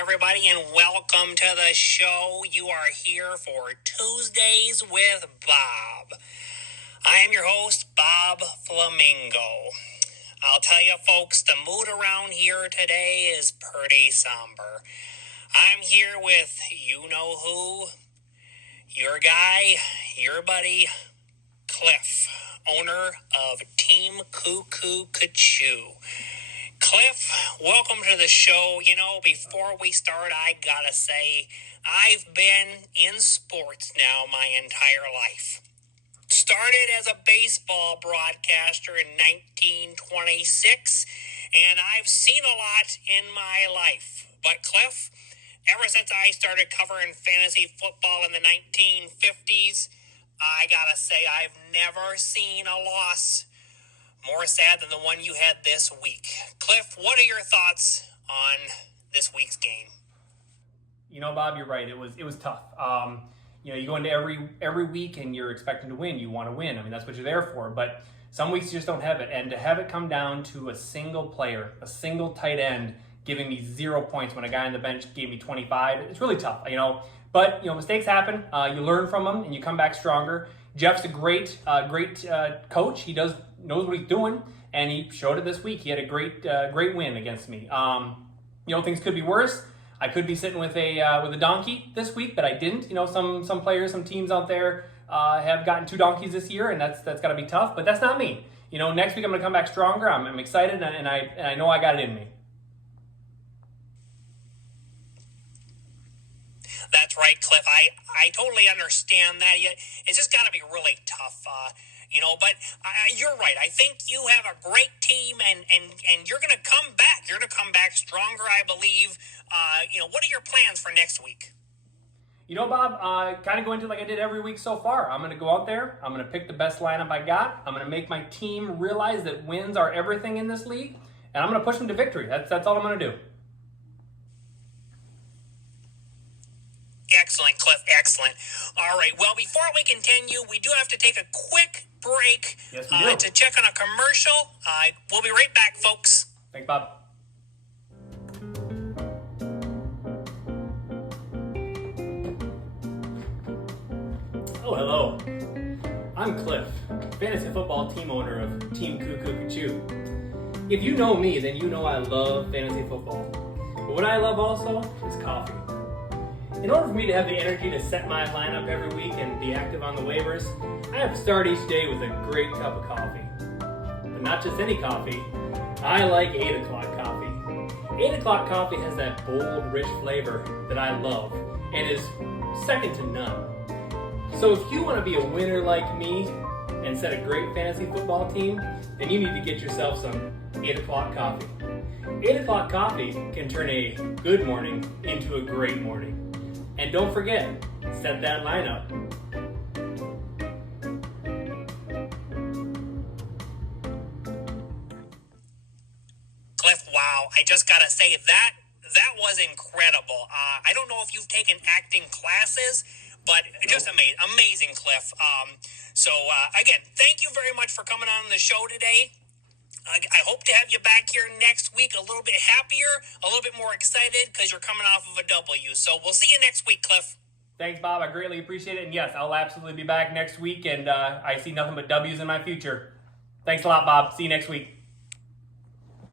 everybody, and welcome to the show. You are here for Tuesdays with Bob. I am your host, Bob Flamingo. I'll tell you, folks, the mood around here today is pretty somber. I'm here with you-know-who, your guy, your buddy, Cliff, owner of Team Cuckoo Kachoo. Cliff, welcome to the show. You know, before we start, I gotta say, I've been in sports now my entire life. Started as a baseball broadcaster in 1926, and I've seen a lot in my life. But Cliff, ever since I started covering fantasy football in the 1950s, I gotta say, I've never seen a loss more sad than the one you had this week. Cliff, what are your thoughts on this week's game? You know, Bob, you're right. It was tough. You go into every week and you're expecting to win. You want to win. I mean, that's what you're there for. But some weeks you just don't have it. And to have it come down to a single player, a single tight end, giving me 0 points when a guy on the bench gave me 25, it's really tough. But mistakes happen. You learn from them and you come back stronger. Jeff's a great coach. He knows what he's doing, and he showed it this week. He had a great win against me. Things could be worse. I could be sitting with a donkey this week, but I didn't. Some players, some teams out there have gotten 2 donkeys this year, and that's got to be tough. But that's not me. Next week I'm going to come back stronger. I'm excited, and I know I got it in me. That's right, Cliff. I totally understand that. It's just got to be really tough, but you're right. I think you have a great team, and you're going to come back. You're going to come back stronger, I believe. What are your plans for next week? Bob, kind of going to like I did every week so far. I'm going to go out there. I'm going to pick the best lineup I got. I'm going to make my team realize that wins are everything in this league, and I'm going to push them to victory. That's all I'm going to do. Excellent, Cliff. Excellent. All right. Well, before we continue, we do have to take a quick break to check on a commercial. We'll be right back, folks. Thanks, Bob. Oh, hello. I'm Cliff, fantasy football team owner of Team Cuckoo Kachoo. If you know me, then you know I love fantasy football. But what I love also is coffee. In order for me to have the energy to set my lineup every week and be active on the waivers, I have to start each day with a great cup of coffee. But not just any coffee. I like 8 o'clock coffee. 8 o'clock coffee has that bold, rich flavor that I love and is second to none. So if you want to be a winner like me and set a great fantasy football team, then you need to get yourself some 8 o'clock coffee. 8 o'clock coffee can turn a good morning into a great morning. And don't forget, set that lineup. Cliff, wow. I just got to say, that was incredible. I don't know if you've taken acting classes, but just amazing, Cliff. Again, thank you very much for coming on the show today. I hope to have you back here next week a little bit happier, a little bit more excited because you're coming off of a W. So we'll see you next week, Cliff. Thanks, Bob. I greatly appreciate it. And yes, I'll absolutely be back next week, and I see nothing but W's in my future. Thanks a lot, Bob. See you next week.